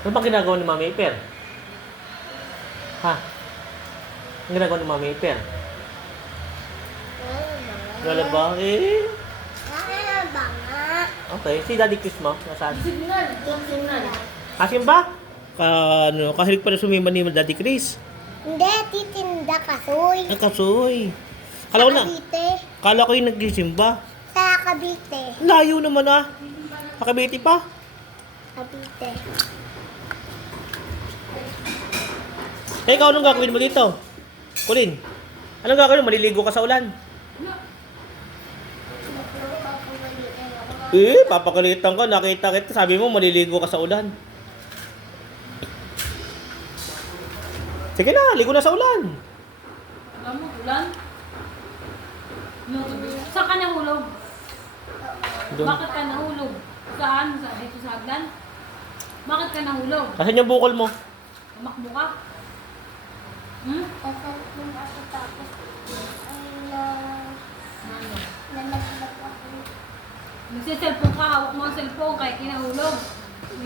Ano ba ginagawa ni Mami Iper? Ha? Ang ginagawa ni Mami Iper? Lalaba? Eh? Lalaba nga. Okay. Si Daddy Chris mo? Nasaan? Signal. Signal. Asin ba? Kahilig pa na sumima ni Daddy Chris. Hindi, titinda kasoy. Ang kasoy. Kala ko na. Cavite. Kala ko yung nagsisimba. Sa Cavite. Layo naman ah. Makabiti pa. Cavite. Eh, ikaw anong gagawin mo dito? Kulin. Anong gagawin mo? Maliligo ka sa ulan. Eh, papakalitan ka. Nakita kita. Sabi mo, maliligo ka sa ulan. Sige na, ligo na sa ulan. Alam mo, ulan? Saan ka nahulog? Doon. Bakit ka nahulog? Saan? Dito sa hagdan? Bakit ka nahulog? Asan yung bukol mo? Tumakbo ka? Hmm? Kasal ko ako tapos ay Ano? nalaglag ako. Nagsiselfone ka, hawak mo ang cellphone kaya kinahulog.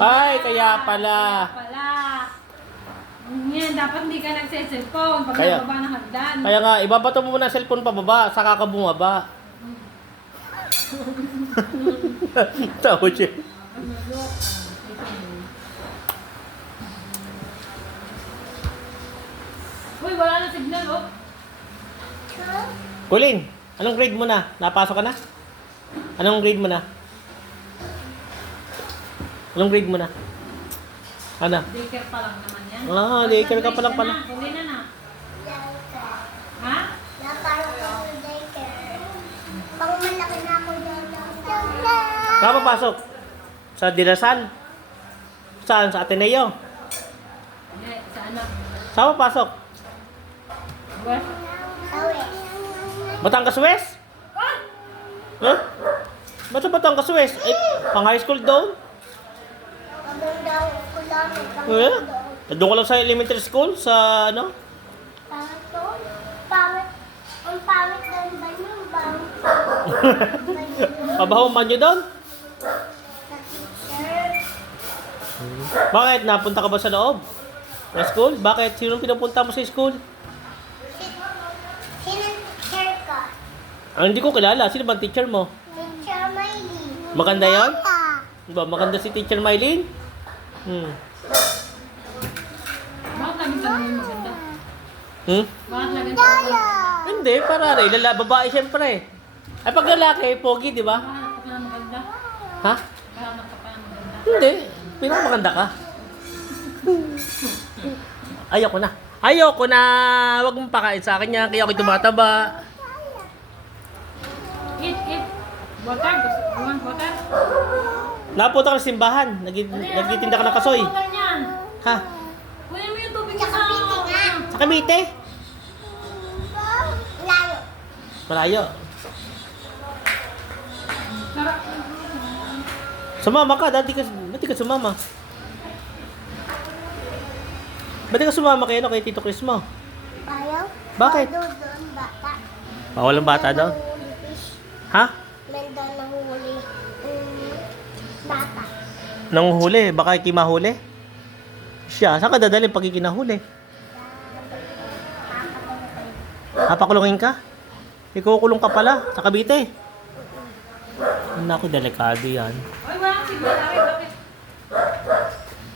Ay, kaya pala. Kaya pala. Yan, dapat hindi ka nagsiselfone pag Kaya- nababa ng hagdan. Kaya nga, ibabato mo muna ang cellphone pababa, saka ka bumaba. Tawa siya. Uy, wala na signal, oh. Kulin, anong grade mo na? Napasok ka na? Anong grade mo na? Anong grade mo na? Ano? Daycare pa lang naman yan. Ah, daycare ka pa lang pala. Kunin na na. Ha? Naparo ko sa daycare. Pang malaki na ako dyan. Saan papasok? Sa Dirasal? Saan? Sa Ateneo? Hindi, sa ano? Saan papasok? West? Sawi. Batangas West? Huh? Ba't sa Batangas West? Ay, pang high school doon? Maganda ko lang. Eh? Doon ko lang sa elementary school? Sa ano? Pangit to. Pangit. Ang pangit ng banyo. Pangit. Pabaho man nyo doon? Sa teacher. Bakit? Napunta ka ba sa loob? Sa school? Bakit? Sino pinapunta mo sa school? Sinong teacher ka? Ah, hindi ko kilala. Sino bang teacher mo? Teacher Miley. Maganda yun? Bata. Ba, maganda si Teacher Mylene? Bakit lagi ka naman maganda? Bakit lagi ka naman maganda? Hindi, para rin. Babae siyempre. Ay, pag lalaki, pogi, di ba? Bakit ka naman maganda? Ha? Bakit ka pa naman maganda? Hindi. Pinakamaganda ka. Ayoko na. Ayoko na. Huwag mong pakain sa akin yan. Kaya ako'y tumataba. Eat. Water? Gusto mo want water? Napunta ka sa simbahan. Nagtitinda ka ng kasoy. Water niyan. Ha? Kunin mo yung tubig Sa sa Cavite nga. Sa Cavite? Layo. Malayo. Sarap. Sumama ka. Ba't di ka sumama? Ba't di ka sumama kayo kay Tito Chris mo? Ayaw? Bakit? Doon, bata. Bawal ang bata daw. Nahuli fish. Ha? Mendon nahuli. Bata. Nanguhuli. Baka ikimahuli? Siya. Saan ka dadalhin pag ikinahuli? Papakulungin ka? Ikukulong ka pala sa Cavite. Naku, delikado yan. Ay, walang signal. Ay, bakit?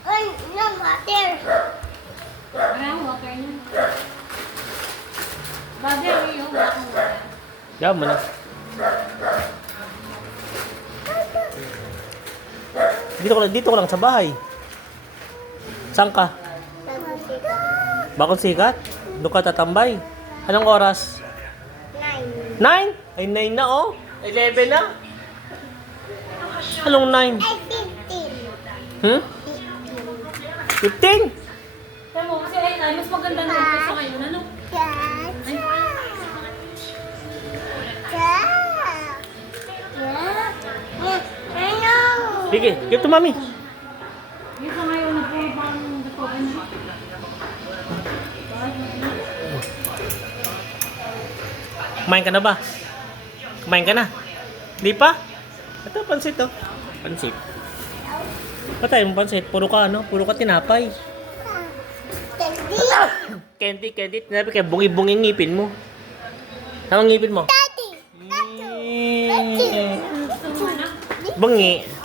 Ay, no, water. Walang water niyan. Brother, yung wala kang water. Yan mo na. Dito ko lang sa bahay. Saan ka? Bakong sikat? Doon ka tatambay. Anong oras? 9. 9? Ay, 9 na oh. 11 na. Anong 9? Ay, 15. 15? Kaya mo, kasi ay, mas maganda na ito sa kayo. Ano? Sige, give to mami. Yung sa ngayon na po, parang natutukan na. Kumain ka na ba? Kumain ka na? Di pa? Ito, pansit oh. Pansit. Patay mo pansit. Puro ka, ano? Puro ka tinapay. Candy. Candy. Sinabi kaya bungi-bungi ang ngipin mo. Tama ang ngipin mo? Daddy. Bungi.